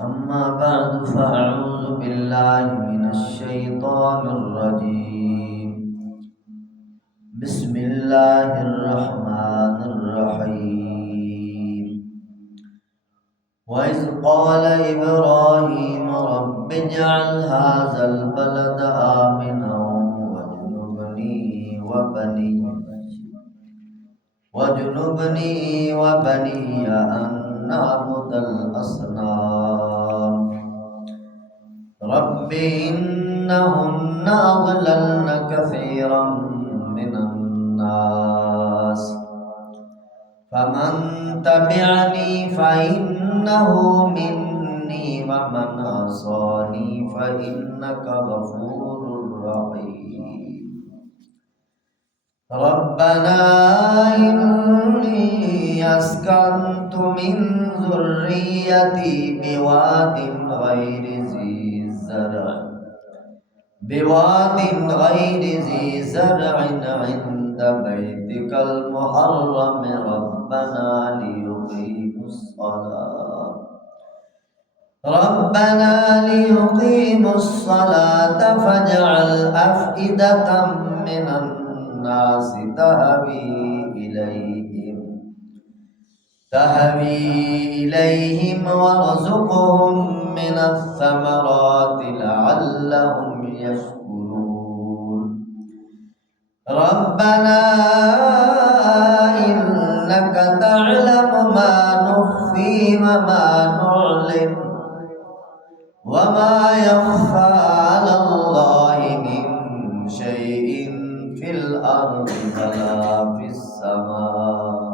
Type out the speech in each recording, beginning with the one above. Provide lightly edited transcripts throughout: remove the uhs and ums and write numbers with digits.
أما بعد فأعوذ بالله من الشيطان الرجيم. بسم الله الرحمن الرحيم. وإذ قال إبراهيم رب اجعل هذا البلد آمنا واجنبني أن نعبد الأصنام. رب إنهن أضللن كثيرا من الناس فمن تبعني فإنه مني ومن عصاني فإنك غفور رحيم. ربنا إني أسكنت من ذريتي بواد غير ذي زرع عند بيتك المحرم ربنا ليقيموا الصلاة فاجعل أفئدة من الناس تهوي إليهم وارزقهم من الثمرات لعلهم يشكرون. ربنا إنك تعلم ما نخفي وما نعلن وما يخفى على الله من شيء في الأرض ولا في السماء.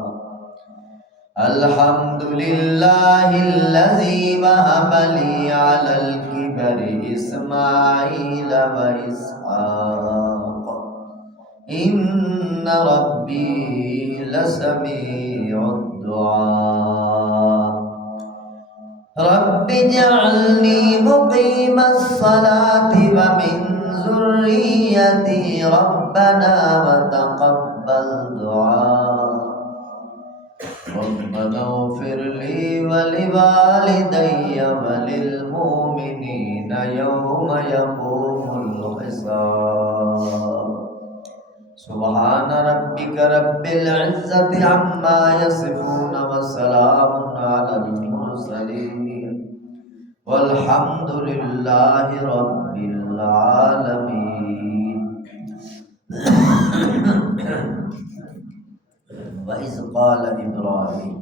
الحمد لله الذي وهب لي على الكبر إسماعيل وإسحاق إن ربي لسميع الدعاء. رب اجعلني مقيم الصلاة ومن ذريتي ربنا وتقبل دعاء. ربنا اغفر لي ولوالدي وللمؤمنين يوم يقوم الحساب. سبحان ربك رب العزة عما يصفون وسلام على المرسلين والحمد لله رب العالمين. وَإِذْ قَالَ إِبْرَاهِيمُ،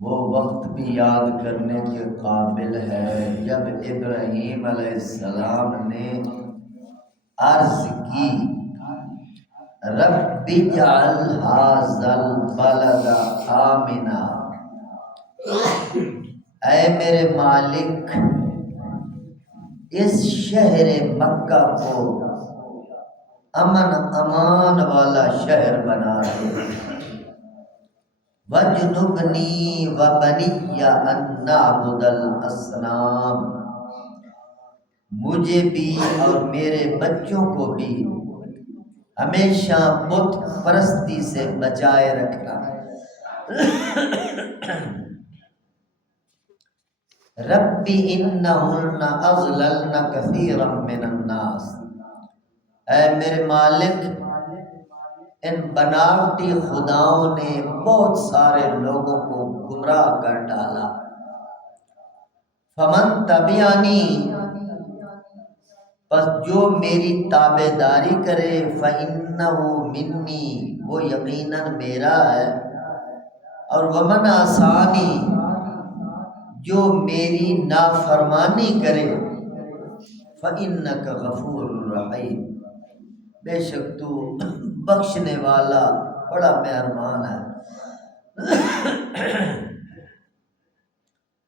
وہ وقت بھی یاد کرنے کے قابل ہے جب ابراہیم علیہ السلام نے عرض کی رب اجعل ھذا البلد آمنا، اے میرے مالک اس شہر مکہ کو امن امان والا شہر بنا دے. وَاجْنُبْنِي وَبَنِيَّ أَن نَّعْبُدَ الْأَصْنَامَ، مجھے بھی اور میرے بچوں کو بھی ہمیشہ بت پرستی سے بچائے رکھنا. رب انہن اضللن کثیرا من الناس، اے میرے مالک ان بناوٹی خداؤں نے بہت سارے لوگوں کو گمراہ کر ڈالا. فمن تبعنی، پس جو میری تابع داری کرے، فإنہ منی، وہ یقیناً میرا ہے، اور ومن عصانی، جو میری نافرمانی کرے، فإنک غفور رحیم، بے شک تو بخشنے والا بڑا مہربان ہے.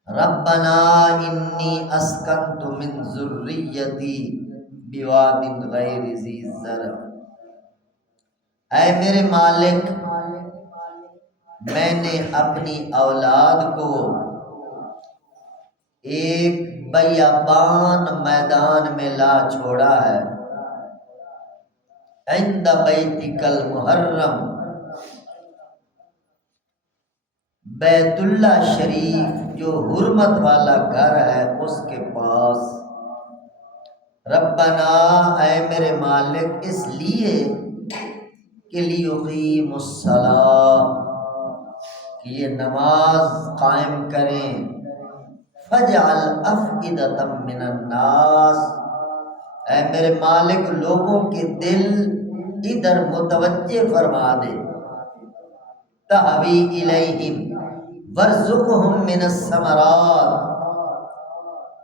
ربنا انی اسکنت من ذریتی بواد غیر ذی زرع، اے میرے مالک میں نے اپنی اولاد کو ایک بیابان میدان میں لا چھوڑا ہے. عند بیتک المحرم، بیت اللہ شریف جو حرمت والا گھر ہے اس کے پاس۔ ربنا اے میرے مالک، اس لیے کہ لیقیم الصلاۃ، کہ یہ نماز قائم کریں، فجعل افئدۃ من الناس، اے میرے مالک لوگوں کے دل ادھر متوجہ فرما دے، تہوی الیہم وارزقہم من الثمرات،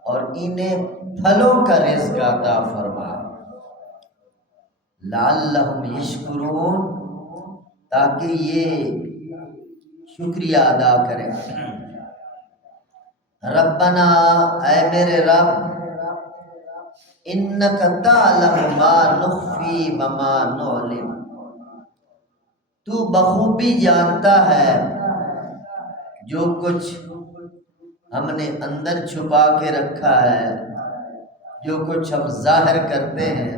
اور انہیں پھلوں کا رزق عطا فرما، لعلہم یشکرون، تاکہ یہ شکریہ ادا کریں۔ ربنا اے میرے رب، انک تعلم ما نخفی وما نعلن، تو بخوبی جانتا ہے جو کچھ ہم نے اندر چھپا کے رکھا ہے، جو کچھ ہم ظاہر کرتے ہیں۔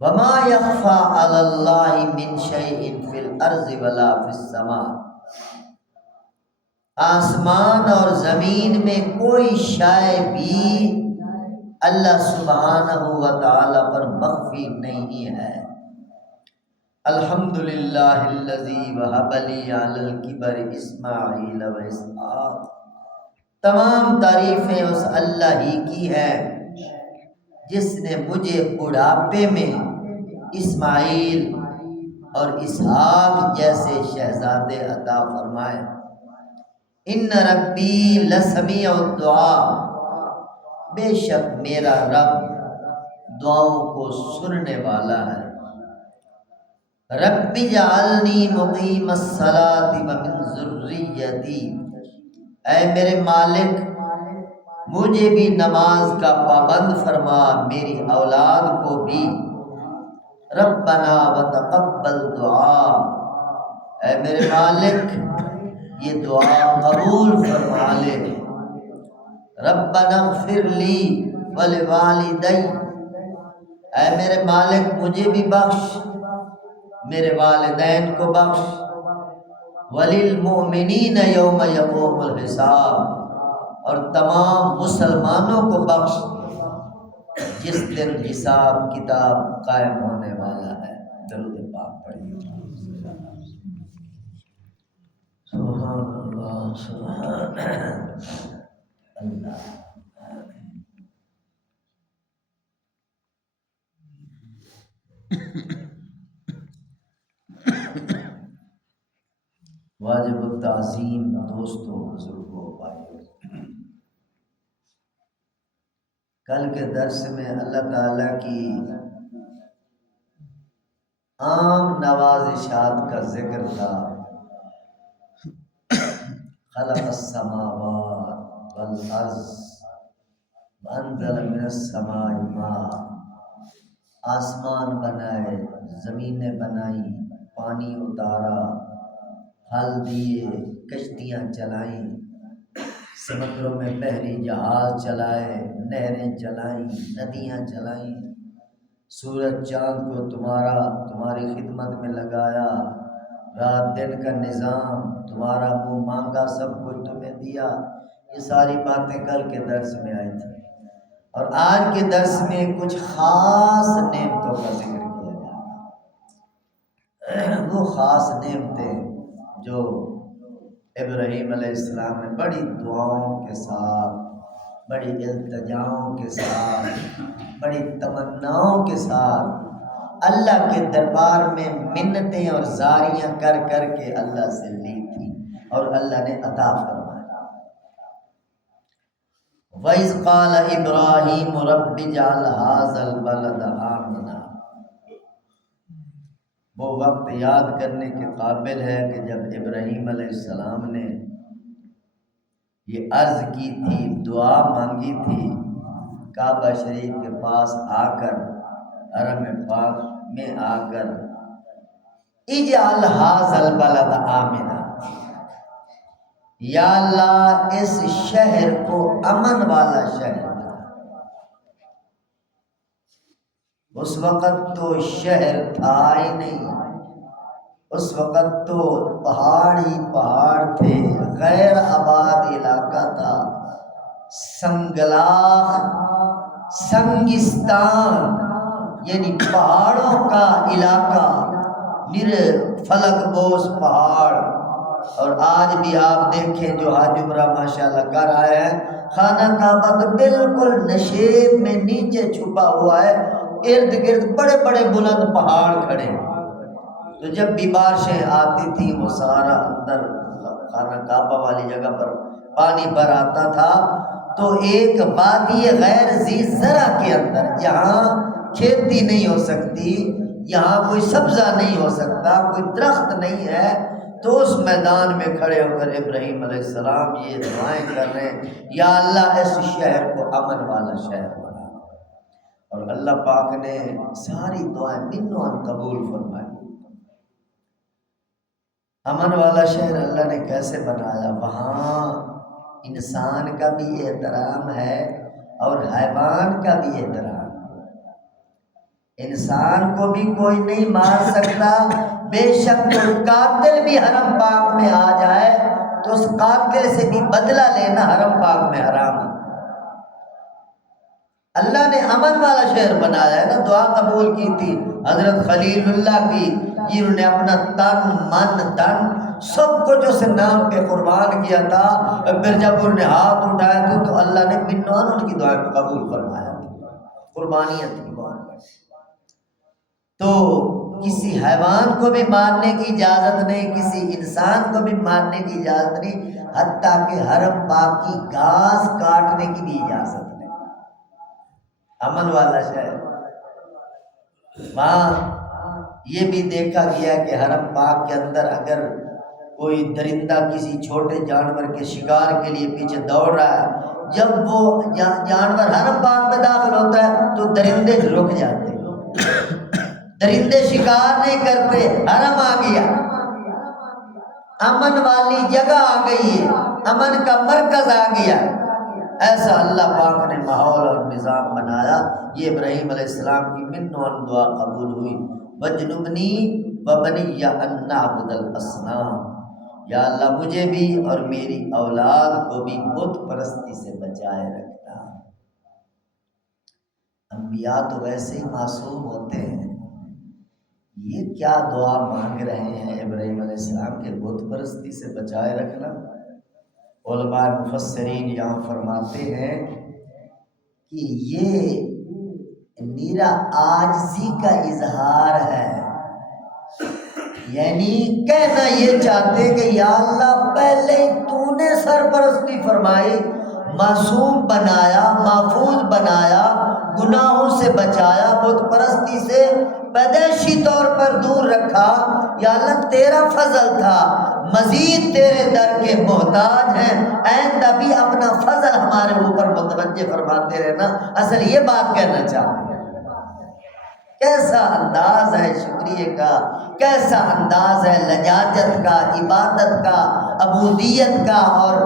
وما یخفی علی اللہ من شیء فی الارض ولا فی السماء، آسمان اور زمین میں کوئی شے بھی اللہ سبحانہ و تعالی پر مخفی نہیں ہے۔ الحمدللہ الذی وہب لی علی الکبر اسماعیل و اسحاق، تمام تعریفیں اس اللہ ہی کی ہیں جس نے مجھے بڑھاپے میں اسماعیل اور اسحاق جیسے شہزادے عطا فرمائے۔ ان ربی لسمیع الدعاء، بے شک میرا رب دعاؤں کو سننے والا ہے۔ رب اجعلنی مقیم الصلاۃ ومن ذریتی، اے میرے مالک مجھے بھی نماز کا پابند فرما، میری اولاد کو بھی۔ ربنا وتقبل دعا، اے میرے مالک یہ دعا قبول فرما لے۔ ربنا اغفر لی ولوالدی، اے میرے مالک مجھے بھی بخش، میرے والدین کو بخش۔ وللمؤمنین یوم یقوم الحساب، اور تمام مسلمانوں کو بخش جس دن حساب کتاب قائم ہونے والا ہے۔ درود پاک پڑھیے۔ سبحان اللہ سبحان اللہ۔ واجب التعظیم دوستوں، بزرگوں، بھائیوں، کل کے درس میں اللہ تعالیٰ کی عام نوازشات کا ذکر تھا۔ خلق السماوات والارض وانزل من السماء ماء، آسمان بنائے، زمینیں بنائی، پانی اتارا، پھل دیے، کشتیاں چلائیں، سمندروں میں بحری جہاز چلائے، نہریں چلائیں، ندیاں چلائیں، سورج چاند کو تمہاری خدمت میں لگایا، رات دن کا نظام، تمہارا منہ مانگا سب کچھ تمہیں دیا۔ یہ ساری باتیں کل کے درس میں آئی تھی، اور آج کے درس میں کچھ خاص نعمتوں کا ذکر کیا جائے۔ وہ خاص نعمتیں جو ابراہیم علیہ السلام نے بڑی دعاؤں کے ساتھ، بڑی التجاؤں کے ساتھ، بڑی تمناؤں کے ساتھ اللہ کے دربار میں منتیں اور زاریاں کر کر کے اللہ سے لی تھی، اور اللہ نے عطا فرمایا۔ وَإِذْ قَالَ إِبْرَاهِيمُ رَبِّ اجْعَلْ هَٰذَا الْبَلَدَ آمِنًا، وہ وقت یاد کرنے کے قابل ہے کہ جب ابراہیم علیہ السلام نے یہ عرض کی تھی، دعا مانگی تھی کعبہ شریف کے پاس آ کر، حرم پاک میں آ کر، اجعل ھذا البلد آمنا، یا اللہ اس شہر کو امن والا شہر بنا۔ اس وقت تو شہر تھا ہی نہیں، اس وقت تو پہاڑ ہی پہاڑ تھے، غیر آباد سنگلاخ، سنگستان یعنی پہاڑوں کا علاقہ، نر فلک بوس پہاڑ. اور آج بھی آپ دیکھیں جو حج عمرہ ماشاءاللہ کر آئے ہیں، خانہ کعبہ تو بالکل نشیب میں نیچے چھپا ہوا ہے، ارد گرد بڑے بڑے بلند پہاڑ کھڑے ہیں. تو جب بھی بارشیں آتی تھیں وہ سارا اندر خانہ کعبہ والی جگہ پر پانی بھر آتا تھا. تو ایک وادی غیر ذی زرع کے اندر، جہاں کھیتی نہیں ہو سکتی، یہاں کوئی سبزہ نہیں ہو سکتا، کوئی درخت نہیں ہے، تو اس میدان میں کھڑے ہو کر ابراہیم علیہ السلام یہ دعائیں کر رہے ہیں، یا اللہ اس شہر کو امن والا شہر بنا. اور اللہ پاک نے ساری دعائیں منوان قبول فرمائی. امن والا شہر اللہ نے کیسے بنایا؟ وہاں انسان کا بھی احترام ہے اور حیوان کا بھی احترام. انسان کو بھی کوئی نہیں مار سکتا، بے شک کوئی قاتل بھی حرم پاک میں آ جائے تو اس قاتل سے بھی بدلہ لینا حرم پاک میں حرام ہے. اللہ نے امن والا شہر بنایا ہے نا. دعا قبول کی تھی حضرت خلیل اللہ کی، جنہوں نے اپنا تن من دن سب کچھ اس نام پہ قربان کیا تھا. پھر جب انہوں نے ہاتھ اٹھایا تھا تو اللہ نے منوان ان کی دعائیں کو قبول فرمایا تھا. قربانیاں تھی بہت. تو کسی حیوان کو بھی مارنے کی اجازت نہیں، کسی انسان کو بھی مارنے کی اجازت نہیں، حتیٰ کہ حرم پاک کی گھاس کاٹنے کی بھی اجازت نہیں. امن والا شہر. وہاں یہ بھی دیکھا گیا کہ حرم پاک کے اندر اگر کوئی درندہ کسی چھوٹے جانور کے شکار کے لیے پیچھے دوڑ رہا ہے، جب وہ جانور حرم پاک میں داخل ہوتا ہے تو درندے رک جاتے ہیں، درندے شکار نہیں کرتے. حرم آ گیا، امن والی جگہ آ گئی ہے، امن کا مرکز آ گیا. ایسا اللہ پاک نے ماحول اور نظام بنایا. یہ ابراہیم علیہ السلام کی منوان دعا قبول ہوئی. وجنبنی وبنی ان نعبد الاصنام، یا اللہ مجھے بھی اور میری اولاد کو بھی بت پرستی سے بچائے رکھنا. انبیاء تو ویسے ہی معصوم ہوتے ہیں، یہ کیا دعا مانگ رہے ہیں ابراہیم علیہ السلام کے بت پرستی سے بچائے رکھنا. علماء مفسرین یہاں فرماتے ہیں کہ یہ نیرا عاجزی کا اظہار ہے. یعنی کہنا یہ چاہتے کہ یا اللہ پہلے تو نے سرپرستی فرمائی، معصوم بنایا، محفوظ بنایا، گناہوں سے بچایا، بت پرستی سے پیدائشی طور پر دور رکھا. یا اللہ تیرا فضل تھا، مزید تیرے در کے محتاج ہیں، آئندہ بھی اپنا فضل ہمارے اوپر متوجہ فرماتے رہنا. اصل یہ بات کہنا چاہتے ہیں. کیسا انداز ہے شکریہ کا، کیسا انداز ہے لجاجت کا، عبادت کا، عبودیت کا اور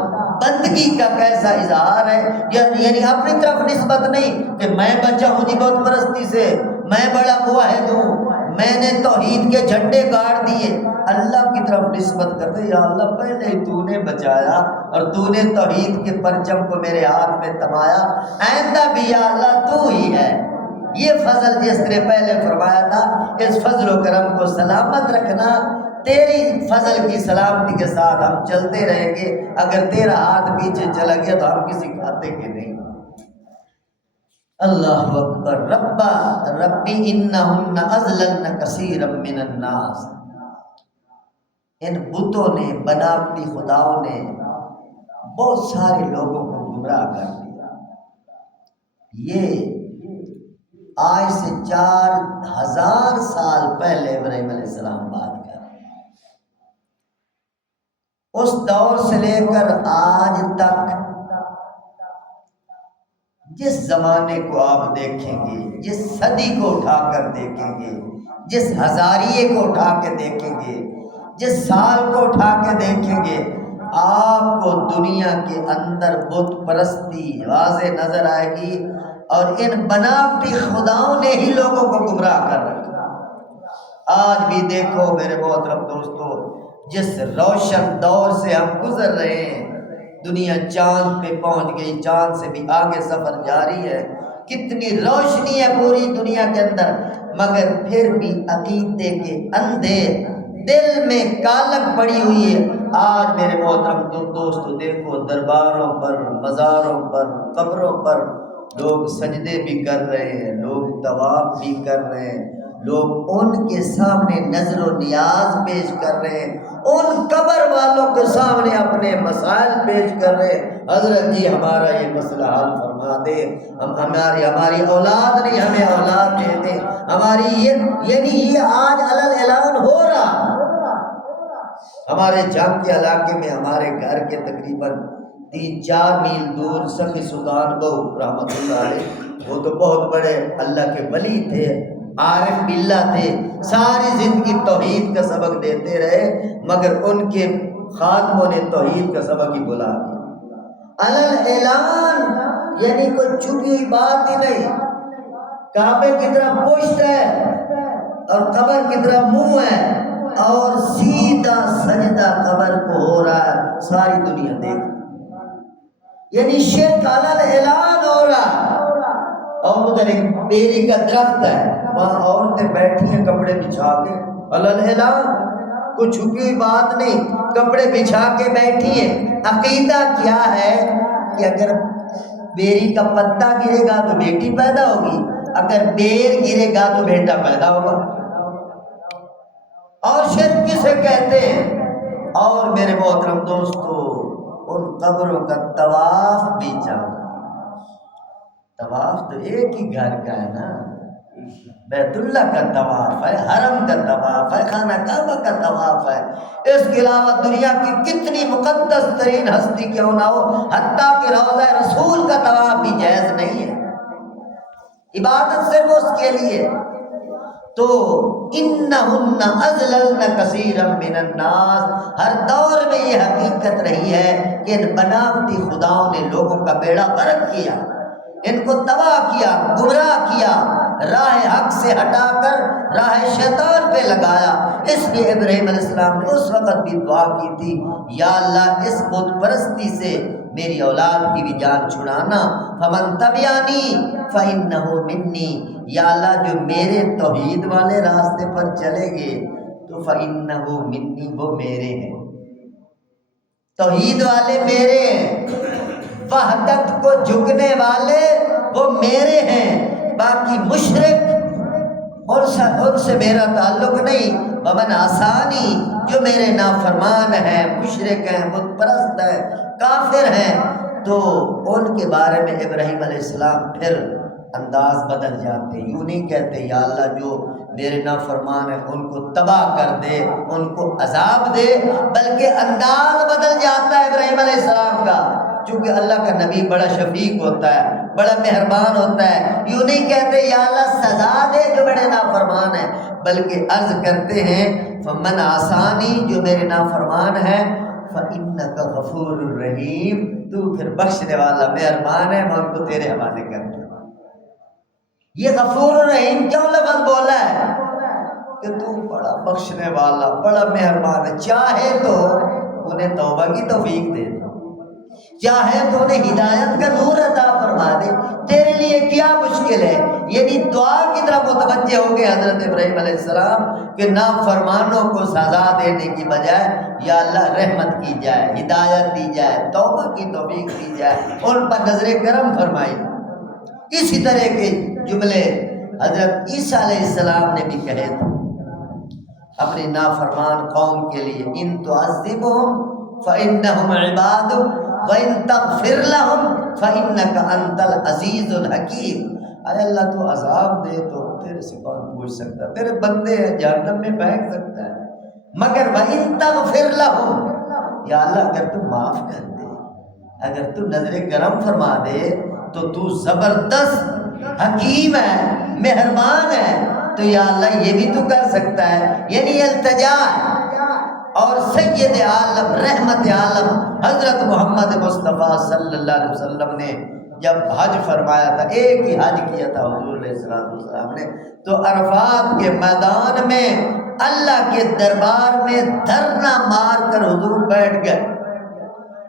بندگی کا کیسا اظہار ہے. یعنی اپنی طرف نسبت نہیں کہ میں بچا ہوں جی بت پرستی سے، میں بڑا موحد ہوں، میں نے توحید کے جھنڈے گاڑ دیے. اللہ کی طرف نسبت کرتے، یا اللہ پہلے تو نے بچایا اور تو نے توحید کے پرچم کو میرے ہاتھ میں تمایا، آئندہ بھی یا اللہ تو ہی ہے. یہ فضل جس نے پہلے فرمایا تھا، اس فضل و کرم کو سلامت رکھنا. تیری فضل کی سلامتی کے ساتھ ہم چلتے رہیں گے. اگر تیرا ہاتھ پیچھے چلا گیا تو ہم کسی کھاتے کے نہیں. اللہ اکبر. ربی انہن اضللن کثیرا من الناس. ان بتوں نے، بناوٹی خداؤں نے بہت سارے لوگوں کو گمراہ کر دیا. یہ آج سے 4000 سال پہلے ابراہیم علیہ السلام بات کر رہے ہیں. اس دور سے لے کر آج تک جس زمانے کو آپ دیکھیں گے، جس صدی کو اٹھا کر دیکھیں گے، جس ہزاریے کو اٹھا کے دیکھیں گے، جس سال کو اٹھا کے دیکھیں گے، آپ کو دنیا کے اندر بت پرستی واضح نظر آئے گی. اور ان بناوٹی خداؤں نے ہی لوگوں کو گمراہ کر رکھا. آج بھی دیکھو میرے محترم دوستو، جس روشن دور سے ہم گزر رہے ہیں، دنیا چاند پہ پہنچ گئی، چاند سے بھی آگے سفر جاری ہے، کتنی روشنی ہے پوری دنیا کے اندر، مگر پھر بھی عقیدے کے اندھے دل میں کالک پڑی ہوئی ہے۔ آج میرے محترم دوستو دیکھو، درباروں پر، مزاروں پر، قبروں پر لوگ سجدے بھی کر رہے ہیں، لوگ طواف بھی کر رہے ہیں، لوگ ان کے سامنے نظر و نیاز پیش کر رہے ہیں، ان قبر والوں کے سامنے اپنے مسائل پیش کر رہے ہیں، حضرت جی ہمارا یہ مسئلہ حل فرما دے، ہماری اولاد نہیں، ہمیں اولاد دے دے، ہماری یعنی یہ آج علل اعلان ہو رہا۔ ہمارے جنگ کے علاقے میں ہمارے گھر کے تقریباً 3-4 میل دور سخی سلطان بہو رحمۃ اللہ علیہ، وہ تو بہت بڑے اللہ کے ولی تھے، عارف باللہ تھے، ساری زندگی توحید کا سبق دیتے رہے، مگر ان کے خاتموں نے توحید کا سبق ہی بلا دیا۔ علل اعلان یعنی کوئی چھپی ہوئی بات ہی نہیں، کعبے کی طرف پشت ہے اور قبر کی طرف منہ ہے، اور سیدھا سجدہ قبر کو ہو رہا ہے، ساری دنیا دیکھ، یعنی شرک علل اعلان ہو رہا۔ اور ادھر ایک بیری کا درخت ہے، وہاں عورتیں بیٹھی ہیں کپڑے بچھا کے، علل اعلان، کوئی چھپی ہوئی بات نہیں، کپڑے بچھا کے بیٹھی ہیں۔ عقیدہ کیا ہے کہ اگر بیری کا پتا گرے گا تو بیٹی پیدا ہوگی، اگر بیر گرے گا تو بیٹا پیدا ہوگا۔ اور شرک کسے کہتے ہیں؟ اور میرے محترم دوستو، ان قبروں کا طواف بھی چل رہا۔ طواف تو ایک ہی گھر کا ہے نا، بیت اللہ کا طواف ہے، حرم کا طواف ہے، خانہ کعبہ کا طواف ہے، اس کے علاوہ دنیا کی کتنی مقدس ترین ہستی کیوں نہ ہو، حتیٰ کہ روضہ رسول کا طواف بھی جائز نہیں ہے، عبادت صرف اس کے لیے۔ تو انہن اضللن کثیرا من الناس، ہر دور میں یہ حقیقت رہی ہے کہ ان بناوٹی خداؤں نے لوگوں کا بیڑا غرق کیا، ان کو تباہ کیا، گمراہ کیا، راہ حق سے ہٹا کر راہ شیطان پہ لگایا۔ اس لیے ابراہیم علیہ السلام نے اس وقت بھی دعا کی تھی، یا اللہ اس بت پرستی سے میری اولاد کی بھی جان چھڑانا، فمن تبعنی فإنہ منی، یا اللہ جو میرے توحید والے راستے پر چلے گے تو فإنہ منی، وہ میرے ہیں، توحید والے میرے ہیں، وحدت کو جھکنے والے وہ میرے ہیں، باقی مشرک ان سے میرا تعلق نہیں۔ ومن عصانی، جو میرے نافرمان ہیں، مشرک ہیں، بت پرست ہیں، کافر ہیں، تو ان کے بارے میں ابراہیم علیہ السلام پھر انداز بدل جاتے، یوں نہیں کہتے یا اللہ جو میرے نافرمان ہیں ان کو تباہ کر دے، ان کو عذاب دے، بلکہ انداز بدل جاتا ہے ابراہیم علیہ السلام کا، چونکہ اللہ کا نبی بڑا شفیق ہوتا ہے، بڑا مہربان ہوتا ہے، یوں نہیں کہتے یا اللہ سزا دے جو بڑے نافرمان ہیں، بلکہ عرض کرتے ہیں فمن عصانی، جو میرے نافرمان ہیں، فإنک غفور الرحیم، تو پھر بخشنے والا مہربان ہے، میں ان کو تیرے حوالے کرتا ہوں۔ یہ غفور الرحیم کیوں لفظ بولا ہے؟ کہ تو بڑا بخشنے والا، بڑا مہربان ہے، چاہے تو انہیں توبہ کی توفیق دے دے، چاہے تو انہیں ہدایت کا نور عطا فرما دے، تیرے لیے کیا مشکل ہے؟ یعنی دعا کی طرف متوجہ ہو گئے حضرت ابراہیم علیہ السلام کہ نافرمانوں کو سزا دینے کی بجائے یا اللہ رحمت کی جائے، ہدایت دی جائے، توبہ کی توفیق دی جائے، ان پر نظر کرم فرمائی۔ اسی طرح کے جملے حضرت عیسیٰ علیہ السلام نے بھی کہے تھے اپنی نافرمان قوم کے لیے، ان تعذبہم فإنہم عبادک وَإِن تَغْفِرْ لَهُمْ فَإِنَّكَ أَنْتَ الْعَزِيزُ الْحَكِيمُ، اے اللہ تو عذاب دے تو تیرے سے کون پوچھ سکتا ہے، تیرے بندے ہیں، جہنم میں پھینک سکتا ہے، مگر وَإِن تَغْفِرْ لَهُمْ، یا اللہ اگر تو معاف کر دے، اگر تو نظر کرم فرما دے تو زبردست حکیم ہے، مہربان ہے، تو یا اللہ یہ بھی تو کر سکتا ہے۔ یعنی التجا۔ اور سید عالم رحمت عالم حضرت محمد مصطفیٰ صلی اللہ علیہ وسلم نے جب حج فرمایا تھا، ایک ہی حج کیا تھا حضور علیہ السلام نے، تو عرفات کے میدان میں اللہ کے دربار میں دھرنا مار کر حضور بیٹھ گئے،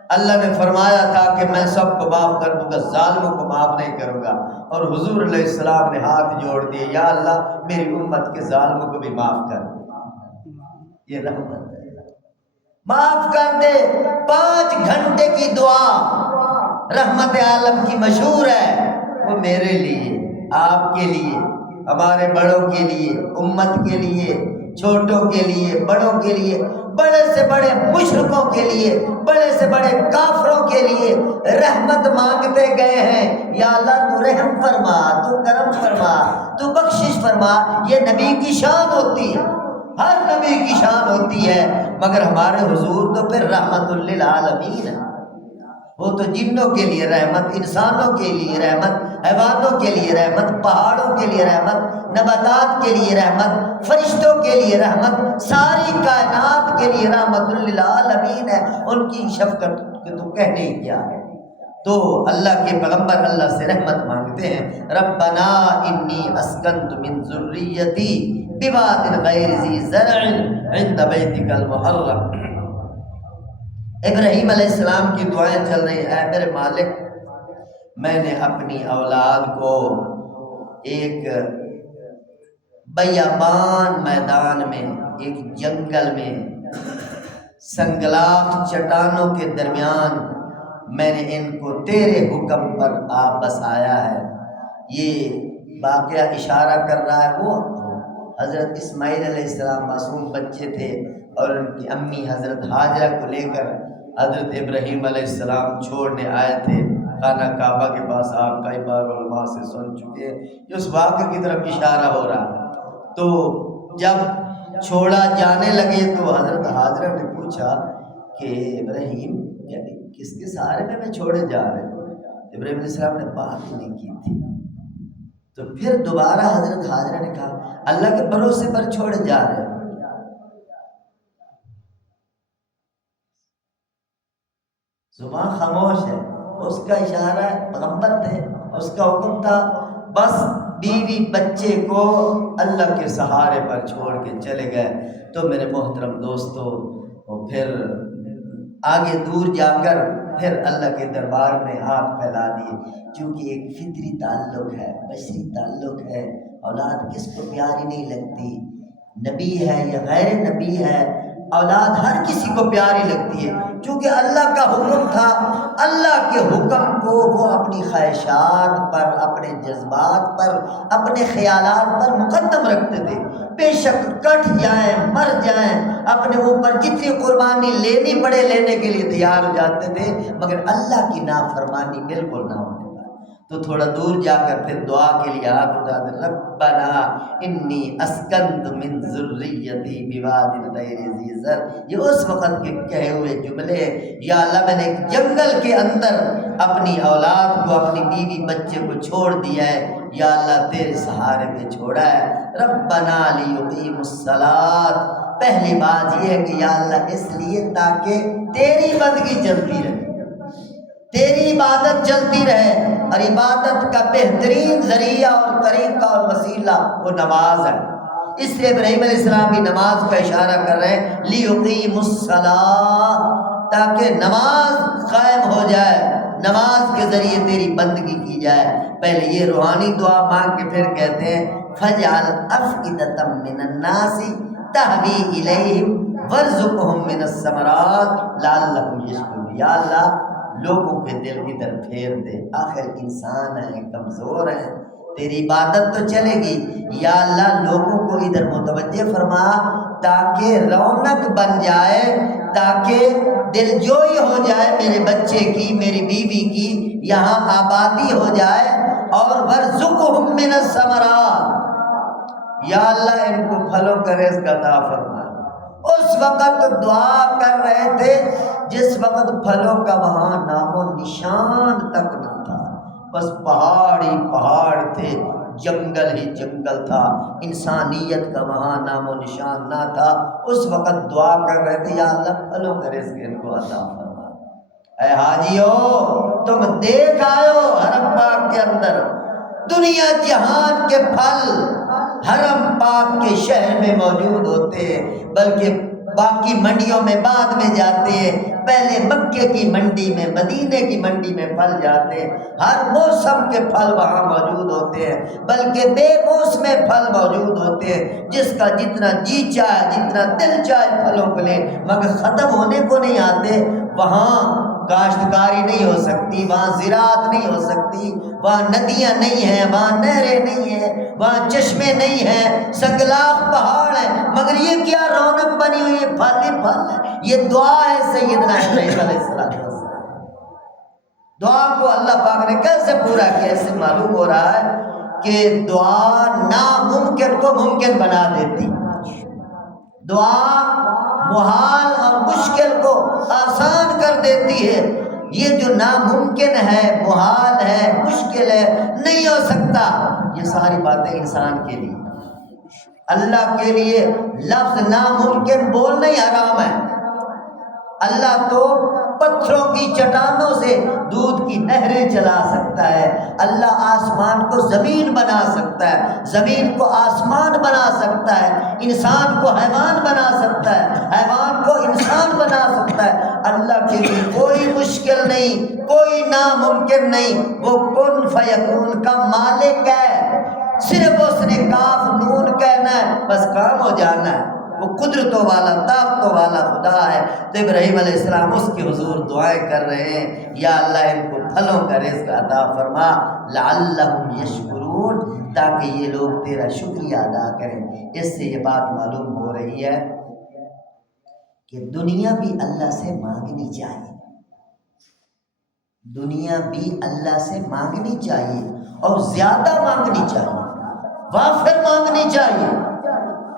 اللہ نے فرمایا تھا کہ میں سب کو معاف کر دوں گا، ظالموں کو معاف نہیں کروں گا، اور حضور علیہ السلام نے ہاتھ جوڑ دیے، یا اللہ میری امت کے ظالموں کو بھی معاف کر دے۔ یہ رحمت ہے، معاف کر دے۔ 5 گھنٹے کی دعا رحمت عالم کی مشہور ہے، وہ میرے لیے، آپ کے لیے، ہمارے بڑوں کے لیے، امت کے لیے، چھوٹوں کے لیے، بڑوں کے لیے، بڑے سے بڑے مشرکوں کے لیے، بڑے سے بڑے کافروں کے لیے رحمت مانگتے گئے ہیں۔ یا اللہ تو رحم فرما، تو کرم فرما، تو بخشش فرما۔ یہ نبی کی شان ہوتی ہے، ہر نبی کی شان ہوتی ہے، مگر ہمارے حضور تو پھر رحمت للعالمین ہے۔ وہ تو جنوں کے لیے رحمت، انسانوں کے لیے رحمت، حیوانوں کے لیے رحمت، پہاڑوں کے لیے رحمت، نباتات کے لیے رحمت، فرشتوں کے لیے رحمت، ساری کائنات کے لیے رحمت للعالمین ہے۔ ان کی شفقت کے تو کہنے ہی کیا ہے۔ تو اللہ کے پیغمبر اللہ سے رحمت مانگتے ہیں، ربنا انی اسکنت من ذریتی بواد غیر ذی زرع عند بیتک المحرم۔ ابراہیم علیہ السلام کی دعائیں چل رہی ہیں، اے میرے مالک میں نے اپنی اولاد کو ایک بیابان میدان میں، ایک جنگل میں، سنگلاخ چٹانوں کے درمیان میں نے ان کو تیرے حکم پر بسایا ہے۔ یہ واقعہ اشارہ کر رہا ہے، وہ حضرت اسماعیل علیہ السلام معصوم بچے تھے، اور ان کی امی حضرت ہاجرہ کو لے کر حضرت ابراہیم علیہ السلام چھوڑنے آئے تھے خانہ کعبہ کے پاس۔ آپ کئی بار علماء سے سن چکے ہیں، یہ اس واقعے کی طرف اشارہ ہو رہا۔ تو جب چھوڑا جانے لگے تو حضرت ہاجرہ نے پوچھا کہ ابراہیم کس کے سہارے میں چھوڑے جا رہے ہیں؟ ابراہیم علیہ السلام نے بات ہی نہیں کی تھی۔ تو پھر دوبارہ حضرت ہاجرہ نے کہا اللہ کے بھروسے پر چھوڑے جا رہے ہیں۔ زبان خاموش ہے، اس کا اشارہ ہے، پیغمبر تھے، اس کا حکم تھا، بس بیوی بچے کو اللہ کے سہارے پر چھوڑ کے چلے گئے۔ تو میرے محترم دوستو، پھر آگے دور جا کر پھر اللہ کے دربار میں ہاتھ پھیلا دیے، کیونکہ ایک فطری تعلق ہے، بشری تعلق ہے۔ اولاد کس کو پیاری نہیں لگتی؟ نبی ہے یا غیر نبی ہے، اولاد ہر کسی کو پیاری لگتی ہے، کیونکہ اللہ کا حکم تھا۔ اللہ کے حکم کو وہ اپنی خواہشات پر، اپنے جذبات پر، اپنے خیالات پر مقدم رکھتے تھے۔ بے شک کٹ جائیں، مر جائیں، اپنے اوپر جتنی قربانی لینی پڑے لینے کے لیے تیار ہو جاتے تھے، مگر اللہ کی نافرمانی بالکل نہ ہونے پائے۔ تو تھوڑا دور جا کر پھر دعا کے لیے ہاتھ اٹھا دے، ربنا انی اسکنت من ذریتی بواد غیر ذی زرع۔ یہ اس وقت کے کہے ہوئے جملے، یا اللہ میں نے ایک جنگل کے اندر اپنی اولاد کو، اپنی بیوی بچے کو چھوڑ دیا ہے، یا اللہ تیرے سہارے پہ چھوڑا ہے۔ ربنا لیقیموا الصلاۃ، پہلی بات یہ ہے کہ یا اللہ اس لیے تاکہ تیری بندگی چلتی رہے، تیری عبادت چلتی رہے، اور عبادت کا بہترین ذریعہ اور طریقہ اور وسیلہ وہ نماز ہے۔ اس لیے ابراہیم علیہ السلام بھی نماز کا اشارہ کر رہے ہیں، لیقیموا الصلاۃ، تاکہ نماز قائم ہو جائے، نماز کے ذریعے تیری بندگی کی جائے۔ پہلے یہ روحانی دعا مانگ کے پھر کہتے ہیں فَجْعَلْ أَفْئِدَةً مِّنَ النَّاسِ تَهْوِي إِلَيْهِمْ وَارْزُقْهُم مِّنَ الثَّمَرَاتِ لَعَلَّهُمْ يَشْكُرُونَ۔ یا اللہ لوگوں کے دل ادھر پھیر دے، آخر انسان ہیں، کمزور ہیں، تیری عبادت تو چلے گی، یا اللہ لوگوں کو ادھر متوجہ فرما تاکہ رونق بن جائے، تاکہ دل جوئی ہو جائے میرے بچے کی، میری بیوی کی، یہاں آبادی ہو جائے، اور وَارْزُقْهُم مِّنَ الثَّمَرَاتِ، یا اللہ ان کو پھلوں کا رزق عطا فرما۔ اس وقت دعا کر رہے تھے جس وقت پھلوں کا وہاں نام و نشان تک نہ تھا، بس پہاڑ ہی پہاڑ تھے، جنگل ہی جنگل تھا، انسانیت کا وہاں نام و نشان نہ تھا۔ اس وقت دعا کر رہے تھے یا اللہ پھلوں کا رزق ان کو عطا فرما۔ اے حاجیو تم دیکھ آئے ہو حرم پاک کے اندر دنیا جہان کے پھل حرم پاک کے شہر میں موجود ہوتے ہیں، بلکہ باقی منڈیوں میں بعد میں جاتے ہیں، پہلے مکے کی منڈی میں، مدینے کی منڈی میں پھل جاتے ہیں۔ ہر موسم کے پھل وہاں موجود ہوتے ہیں، بلکہ بے موسم پھل موجود ہوتے ہیں، جس کا جتنا جی چاہے، جتنا دل چاہے پھلوں کو لے، مگر ختم ہونے کو نہیں آتے۔ وہاں کاشتکاری نہیں ہو سکتی، وہاں زراعت نہیں ہو سکتی، وہاں ندیاں نہیں ہیں، وہاں نہریں نہیں ہیں، وہاں چشمے نہیں ہیں، سنگلاخ پہاڑ ہیں، مگر یہ کیا رونق بنی ہوئی ہے، پھل ہی پھل ہے۔ یہ دعا ہے سیدنا ابراہیم علیہ السلام۔ دعا کو اللہ پاک نے کیسے پورا کیا؟ اس سے معلوم ہو رہا ہے کہ دعا ناممکن کو ممکن بنا دیتی، دعا محال اور مشکل کو آسان کر دیتی ہے۔ یہ جو ناممکن ہے، محال ہے، مشکل ہے، نہیں ہو سکتا، یہ ساری باتیں انسان کے لیے، اللہ کے لیے لفظ ناممکن بولنا ہی حرام ہے۔ اللہ تو پتھروں کی چٹانوں سے دودھ کی نہریں چلا سکتا ہے، اللہ آسمان کو زمین بنا سکتا ہے، زمین کو آسمان بنا سکتا ہے، انسان کو حیوان بنا سکتا ہے، حیوان کو انسان بنا سکتا ہے۔ اللہ کے لیے کوئی مشکل نہیں، کوئی ناممکن نہیں، وہ کن فیکون کا مالک ہے، صرف اس نے کاف نون کہنا ہے، بس کام ہو جانا ہے۔ وہ قدرتوں والا، طاقتوں والا خدا ہے۔ تو ابراہیم علیہ السلام اس کے حضور دعائیں کر رہے ہیں، یا اللہ ان کو پھلوں کا رزق عطا فرما، لعلہم یشکرون، تاکہ یہ لوگ تیرا شکریہ ادا کریں۔ اس سے یہ بات معلوم ہو رہی ہے کہ دنیا بھی اللہ سے مانگنی چاہیے، دنیا بھی اللہ سے مانگنی چاہیے، اور زیادہ مانگنی چاہیے، وافر مانگنی چاہیے۔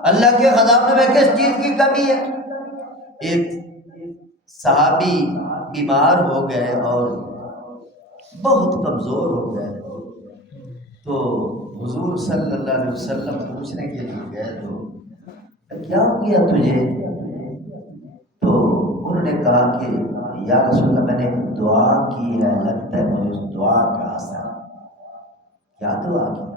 اللہ کے خزانے میں کس چیز کی کمی ہے؟ ایک صحابی بیمار ہو گئے اور بہت کمزور ہو گئے، تو حضور صلی اللہ علیہ وسلم پوچھنے کے لیے گئے، تو کیا ہو گیا تجھے؟ تو انہوں نے کہا کہ یا رسول اللہ، میں نے ایک دعا کی ہے، لگتا ہے مجھے اس دعا کا اثر۔ کیا دعا کی؟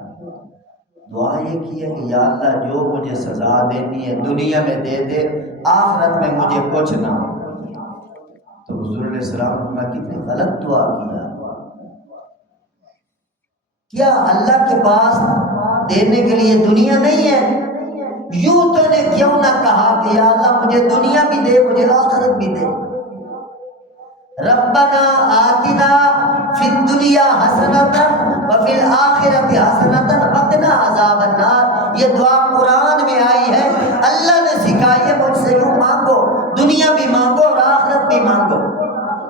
دعا یہ کی ہے کہ یا اللہ جو مجھے سزا دینی ہے دنیا میں دے دے، آخرت میں مجھے کچھ نہ ہو۔ تو حضور علیہ السلام نے کتنی غلط دعا کیا، کیا اللہ کے پاس دینے کے لیے دنیا نہیں ہے؟ یوں تو نے کیوں نہ کہا کہ یا اللہ مجھے دنیا بھی دے، مجھے آخرت بھی دے۔ ربنا آتنا فی الدنیا حسنۃ وفی الآخرۃ حسنۃ وقنا عذاب النار، یہ دعا قرآن میں آئی ہے، اللہ نے سکھائی ہے، مجھ سے یوں مانگو، دنیا بھی مانگو اور آخرت بھی مانگو،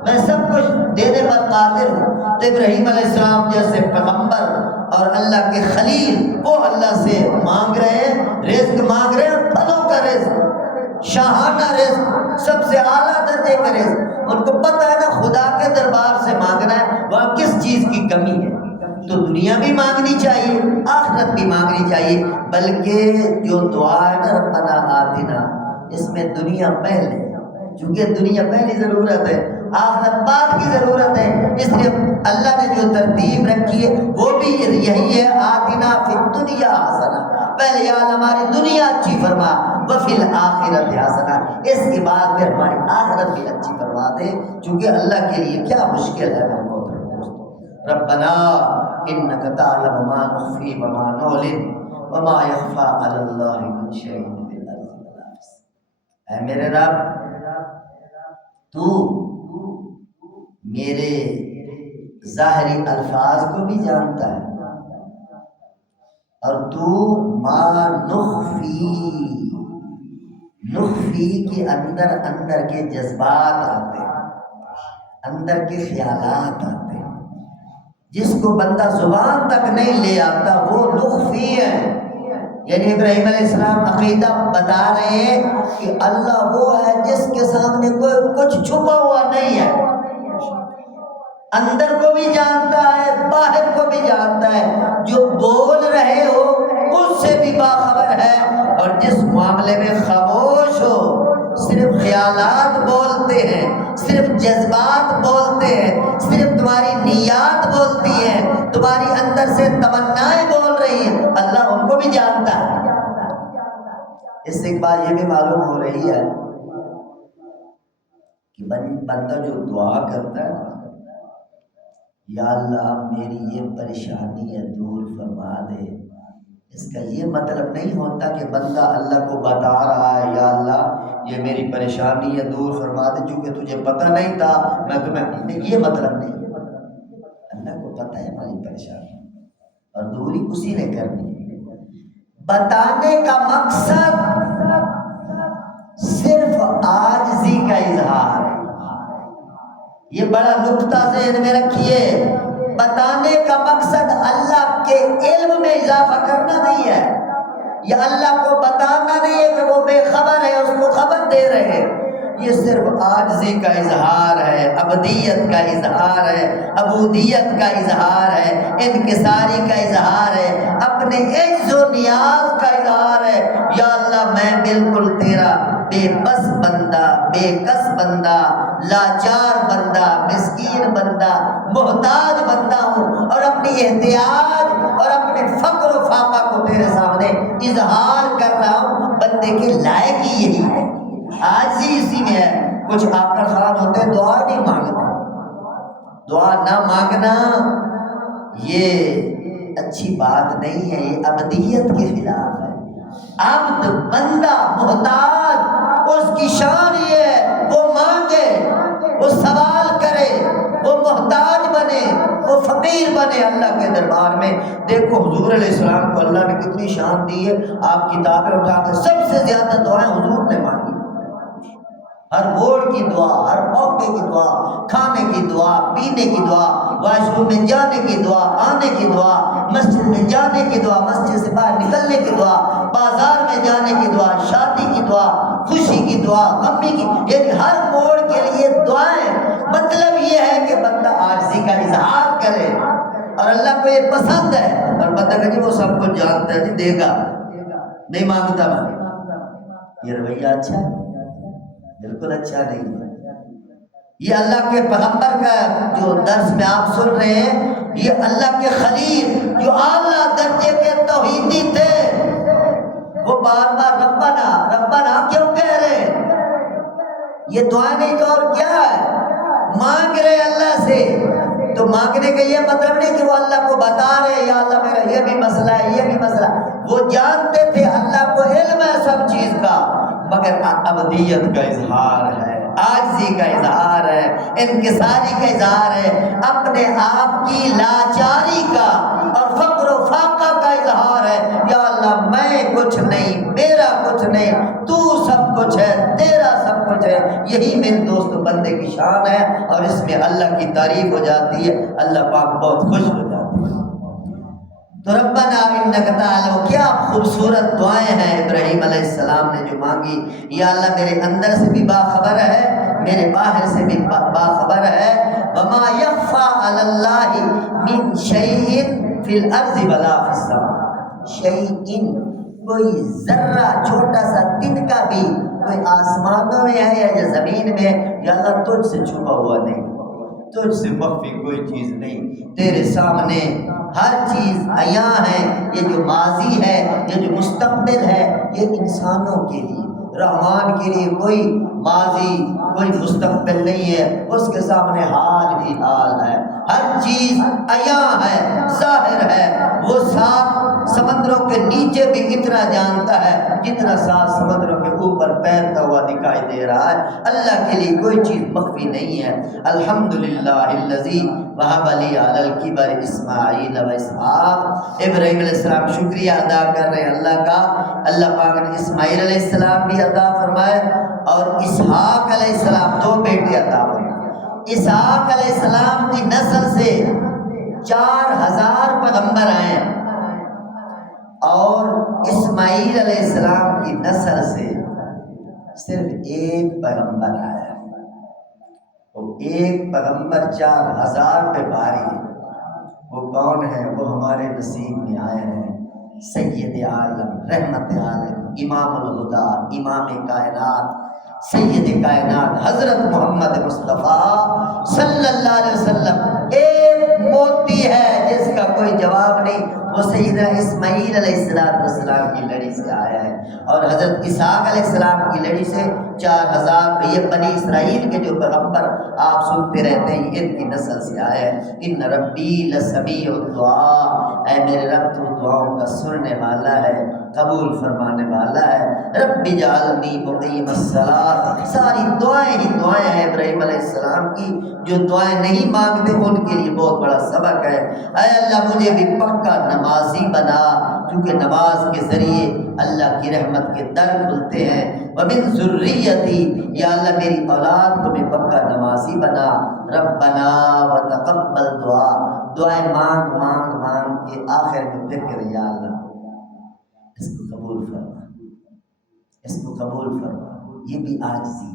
میں سب کچھ دینے پر قادر ہوں۔ تو ابراہیم علیہ السلام جیسے پیغمبر اور اللہ کے خلیل، وہ اللہ سے مانگ رہے ہیں، رزق مانگ رہے ہیں، پھلوں کا رزق، شاہانہ رزق، سب سے اعلیٰ درجے کا رزق۔ ان کو پتہ ہے نا خدا کے دربار سے مانگنا ہے، وہاں کس چیز کی کمی ہے۔ تو دنیا بھی مانگنی چاہیے، آخرت بھی مانگنی چاہیے، بلکہ جو دعا ہے نا ربنا آتنا، اس میں دنیا پہلے، چونکہ دنیا پہلی ضرورت ہے، آخرت بعد کی ضرورت ہے، اس لیے اللہ نے جو ترتیب رکھی ہے وہ بھی یہی ہے، آتنا فی الدنیا حسنہ، پہلے یا اللہ ہماری دنیا اچھی فرما، وفی الآخرۃ حسنہ، اس کے بعد پھر ہماری آخرت بھی اچھی فرما دے، چونکہ اللہ کے لیے کیا مشکل ہے۔ ربنا انک تعلم ما نخفی وما نعلن وما یخفی علی اللہ من شیء فی الارض ولا فی السماء، اے میرے رب تو میرے ظاہری الفاظ کو بھی جانتا ہے، اور تو ما نخفی کے اندر کے جذبات آتے ہیں، اندر کے خیالات آتے ہیں، جس کو بندہ زبان تک نہیں لے آتا وہ نخفی ہے۔ یعنی ابراہیم علیہ السلام عقیدہ بتا رہے ہیں کہ اللہ وہ ہے جس کے سامنے کوئی کچھ چھپا ہوا نہیں ہے، اندر کو بھی جانتا ہے، باہر کو بھی جانتا ہے، جو بول رہے ہو اس سے بھی باخبر ہے، اور جس معاملے میں خاموش ہو، صرف خیالات بولتے ہیں، صرف جذبات بولتے ہیں، صرف تمہاری نیات بولتی ہیں، تمہاری اندر سے تمنائیں بول رہی ہیں، اللہ ان کو بھی جانتا ہے۔ اس سے ایک بات یہ بھی معلوم ہو رہی ہے کہ بندہ جو دعا کرتا ہے نا، یا اللہ میری یہ پریشانی ہے دور فرما دے، اس کا یہ مطلب نہیں ہوتا کہ بندہ اللہ کو بتا رہا ہے یا اللہ یہ میری پریشانی ہے دور فرما دے چونکہ تجھے پتہ نہیں تھا میں تمہیں، یہ مطلب نہیں۔ اللہ کو پتہ ہے ہماری پریشانی اور دوری اسی نے کرنی ہے۔ بتانے کا مقصد صرف عاجزی کا اظہار ہے، یہ بڑا نکتہ ذہن میں رکھیے۔ بتانے کا مقصد اللہ کے علم میں اضافہ کرنا نہیں ہے، یا اللہ کو بتانا نہیں ہے کہ وہ بے خبر ہے اس کو خبر دے رہے ہیں، یہ صرف عاجزی کا اظہار ہے، عبدیت کا اظہار ہے، عبودیت کا اظہار ہے، انکساری کا اظہار ہے، اپنے عجز و نیاز کا اظہار ہے۔ یا اللہ میں بالکل تیرا بے بس بندہ، بے کس بندہ، لاچار بندہ، مسکین بندہ، محتاج بندہ ہوں، اور اپنی احتیاج اور اپنے فقر و فاقہ کو تیرے سامنے اظہار کر رہا ہوں۔ بندے کے لائق ہی یہی ہے، عاجزی اسی میں ہے۔ کچھ آقا خان ہوتے ہیں دعا نہیں مانگتے، دعا نہ مانگنا یہ اچھی بات نہیں ہے، یہ عبدیت کے خلاف ہے۔ عبد بندہ محتاج، اس کی شان یہ ہے وہ مانگے، وہ سوال کرے، وہ محتاج بنے، وہ فقیر بنے اللہ کے دربار میں۔ دیکھو حضور علیہ السلام کو اللہ نے کتنی شان دی ہے، آپ کتابیں اٹھا کے سب سے زیادہ دعائیں حضور نے مانگی، ہر موڑ کی دعا، ہر موقع کی دعا، کھانے کی دعا، پینے کی دعا، واش روم میں جانے کی دعا، آنے کی دعا، مسجد میں جانے کی دعا، مسجد سے باہر نکلنے کی دعا، بازار میں جانے کی دعا، شادی کی دعا، خوشی کی دعا، غمی کی، یعنی ہر موڑ کے لیے دعائیں۔ مطلب یہ ہے کہ بندہ عاجزی کا اظہار کرے، اور اللہ کو یہ پسند ہے، اور بندہ کہ جی وہ سب کچھ جانتا ہے جی دے گا، نہیں مانگتا میں، یہ رویہ اچھا ہے؟ بالکل اچھا نہیں ہے۔ یہ اللہ کے پیغمبر کا جو درس میں آپ سن رہے ہیں، یہ اللہ کے خلیل جو اعلیٰ درجے کے توحیدی تھے، وہ بار بار ربنا ربنا کیوں کہہ رہے ہیں؟ یہ دعا نہیں تو اور کیا ہے؟ مانگ رہے اللہ سے، تو مانگنے کا یہ مطلب نہیں کہ وہ اللہ کو بتا رہے یا اللہ میرا یہ بھی مسئلہ ہے یہ بھی مسئلہ، وہ جانتے تھے اللہ کو علم ہے سب چیز کا، مگر عبدیت کا اظہار ہے، عاجزی کا اظہار ہے، انکساری کا اظہار ہے، اپنے آپ کی لاچاری کا اور فقر و فاقہ کا اظہار ہے۔ یا اللہ میں کچھ نہیں، میرا کچھ نہیں، تو سب کچھ ہے، تیرا سب کچھ ہے۔ یہی میرے دوست بندے کی شان ہے، اور اس میں اللہ کی تعریف ہو جاتی ہے، اللہ پاک بہت خوش ہو جاتے ہیں۔ تو ربنا انک تعلم، کیا خوبصورت دعائیں ہیں ابراہیم علیہ السلام نے جو مانگی۔ یا اللہ میرے اندر سے بھی باخبر ہے، میرے باہر سے بھی باخبر ہے۔ وما یخفی علی اللہ من شیء فی الارض ولا فی السماء، شیء کوئی ذرہ چھوٹا سا تنکا بھی کوئی آسمانوں میں ہے یا زمین میں، یا اللہ تجھ سے چھپا ہوا نہیں، تجھ سے مخفی کوئی چیز نہیں، تیرے سامنے ہر چیز عیاں ہے۔ یہ جو ماضی ہے، یہ جو مستقبل ہے، یہ انسانوں کے لیے، رحمان کے لیے کوئی ماضی کوئی مستقبل نہیں ہے، اس کے سامنے حال ہی حال ہے، ہر چیز عیاں ہے، ظاہر ہے۔ وہ سات سمندروں کے نیچے بھی اتنا جانتا ہے جتنا سات سمندروں کے اوپر تیرتا ہوا دکھائی دے رہا ہے۔ اللہ کے لیے کوئی چیز مخفی نہیں ہے۔ الحمدللہ الذی وہب لی علی الکبر اسماعیل و اسحاق، ابراہیم علیہ السلام شکریہ ادا کر رہے ہیں اللہ کا، اللہ پاک نے اسماعیل علیہ السلام بھی عطا فرمائے اور اسحاق علیہ السلام، دو بیٹے عطا فرمائے۔ اسحاق علیہ السلام کی نسل سے 4000 پیغمبر آئے ہیں، اور اسماعیل علیہ السلام کی نسل سے صرف ایک پیغمبر آیا ہے۔ وہ ایک پیغمبر 4000 پہ بھاری ہے، وہ کون ہے؟ وہ ہمارے نصیب میں آئے ہیں، سید عالم، رحمت عالم، امام الہدی، امام کائنات، سید کائنات حضرت محمد مصطفیٰ صلی اللہ علیہ وسلم۔ ایک موتی ہے جس کا کوئی جواب نہیں، وہ سیدنا اسماعیل علیہ السلام کی لڑی سے آیا ہے، اور حضرت اسحاق علیہ السلام کی لڑی سے 4000 یہ بنی اسرائیل کے جو پیغمبر آپ سنتے رہتے ہیں ان کی نسل سے آئے ہیں۔ ان ربی لسمیع الدعاء، اے میرے رب تو دعاؤں کا سننے والا ہے، قبول فرمانے والا ہے۔ رب اجعلنی مقیم الصلاۃ، ساری دعائیں ہی دعائیں ہیں ابراہیم علیہ السلام کی، جو دعائیں نہیں مانگتے ان کے لیے بہت بڑا سبق ہے۔ اے اللہ مجھے بھی پکا نمازی بنا، کیونکہ نماز کے ذریعے اللہ کی رحمت کے در کھلتے ہیں۔ ومن ذریتی، یا اللہ میری اولاد کو بھی پکا نمازی بنا۔ ربنا وتقبل دعا، دعائیں مانگ مانگ مانگ کے آخر میں فکر، یا اللہ اس کو قبول فرما، اس کو قبول فرما۔ یہ بھی عاجزی،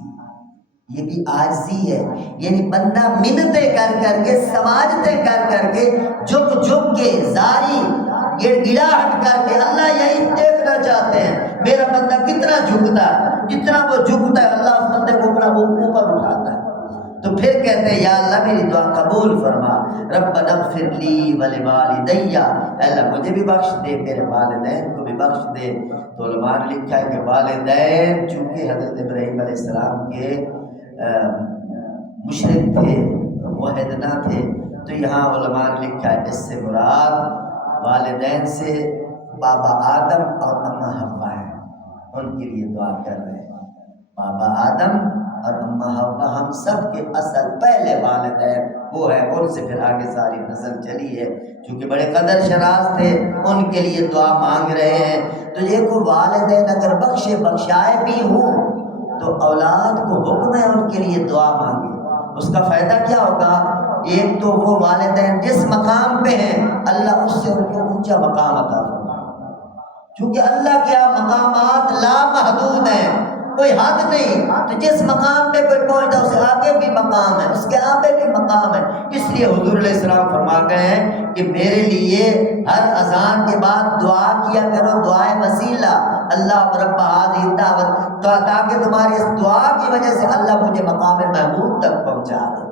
یہ بھی عاجزی ہے، یعنی بندہ منتیں کر کر کے، سماجتیں کر کر کے، جھک جھک کے، زاری گڑ گڑاہٹ کر کے اللہ یہی دیکھنا چاہتے ہیں میرا بندہ کتنا جھکتا ہے۔ جتنا وہ جھکتا ہے اللہ اس بندے کو اپنا اوپر اٹھاتا ہے۔ تو پھر کہتے ہیں یا اللہ میری دعا قبول فرما۔ ربنا اغفر لی ولوالدی، اللہ مجھے بھی بخش دے، میرے والدین کو بھی بخش دے۔ تو علماء نے لکھا ہے کہ والدین چونکہ حضرت ابراہیم علیہ السلام کے مشرک تھے، موحد نہ تھے، تو یہاں علماء نے لکھا ہے اس سے مراد والدین سے بابا آدم اور اماں حوا ہیں، ان کے لیے دعا کر رہے ہیں۔ بابا آدم اور اماں حوا ہم سب کے اصل پہلے والدین وہ ہیں، ان سے پھر آگے ساری نسل چلی ہے، چونکہ بڑے قدر شناس تھے، ان کے لیے دعا مانگ رہے ہیں۔ تو یہ کو والدین اگر بخشائے بھی ہوں تو اولاد کو حکم ہے ان کے لیے دعا مانگے۔ اس کا فائدہ کیا ہوگا؟ ایک تو وہ والدین جس مقام پہ ہیں اللہ اس سے ان کو اونچا مقام عطا فرمائے، کیونکہ اللہ کے مقامات لامحدود ہیں، کوئی حد نہیں۔ تو جس مقام پہ کوئی پہنچتا اس سے آگے بھی مقام ہے، اس کے آگے بھی مقام ہے۔ اس لیے حضور علیہ السلام فرما گئے ہیں کہ میرے لیے ہر اذان کے بعد دعا کیا کرو، دعائے وسیلہ، اللہ رب هذه الدعوت، تاکہ تمہاری اس دعا کی وجہ سے اللہ مجھے مقام محمود تک پہنچا دے۔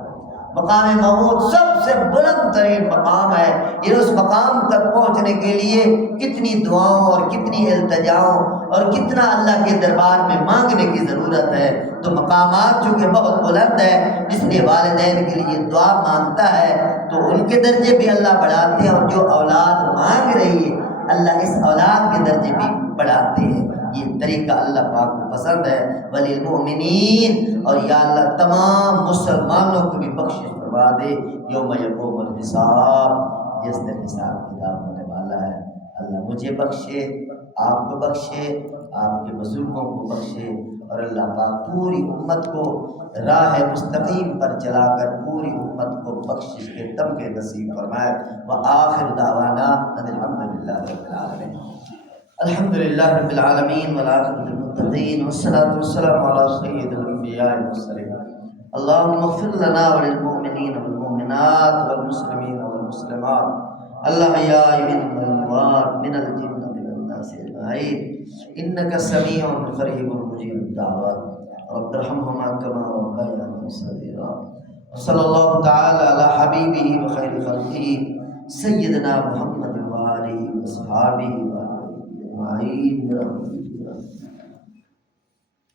مقام محمود سب سے بلند ترین مقام ہے، یہ اس مقام تک پہنچنے کے لیے کتنی دعاؤں اور کتنی التجاؤں اور کتنا اللہ کے دربار میں مانگنے کی ضرورت ہے۔ تو مقامات چونکہ بہت بلند ہے، اس لیے والدین کے لیے دعا مانگتا ہے تو ان کے درجے بھی اللہ بڑھاتے ہیں، اور جو اولاد مانگ رہی ہے اللہ اس اولاد کے درجے بھی بڑھاتے ہیں۔ یہ طریقہ اللہ پاک کو پسند ہے۔ وللمؤمنین، اور یا اللہ تمام مسلمانوں کو بھی بخشش فرما دے یوم یقوم الحساب، جس دن حساب کتاب ہونے والا ہے۔ اللہ مجھے بخشے، آپ کو بخشے، آپ کے بزرگوں کو بخشے، اور اللہ پاک پوری امت کو راہ مستقیم پر چلا کر پوری امت کو بخشش کے تمغے نصیب فرمائے۔ وآخر دعوانا ان الحمدللہ رب العالمین۔ الحمد للہ رب العالمین والعاقبۃ للمتقین والصلاۃ والسلام علی سید الانبیاء والمرسلین۔ اللهم اغفر لنا وللمؤمنین والمؤمنات والمسلمین والمسلمات الاحیاء منهم والاموات من الجنۃ والناس اجمعین انک سمیع قریب مجیب الدعوات رب ارحمهما كما ربياني صغيرا۔ صلی اللہ تعالی علی حبیبہ وخیر خلقہ سیدنا محمد وآلہ وصحابہ اجمعین۔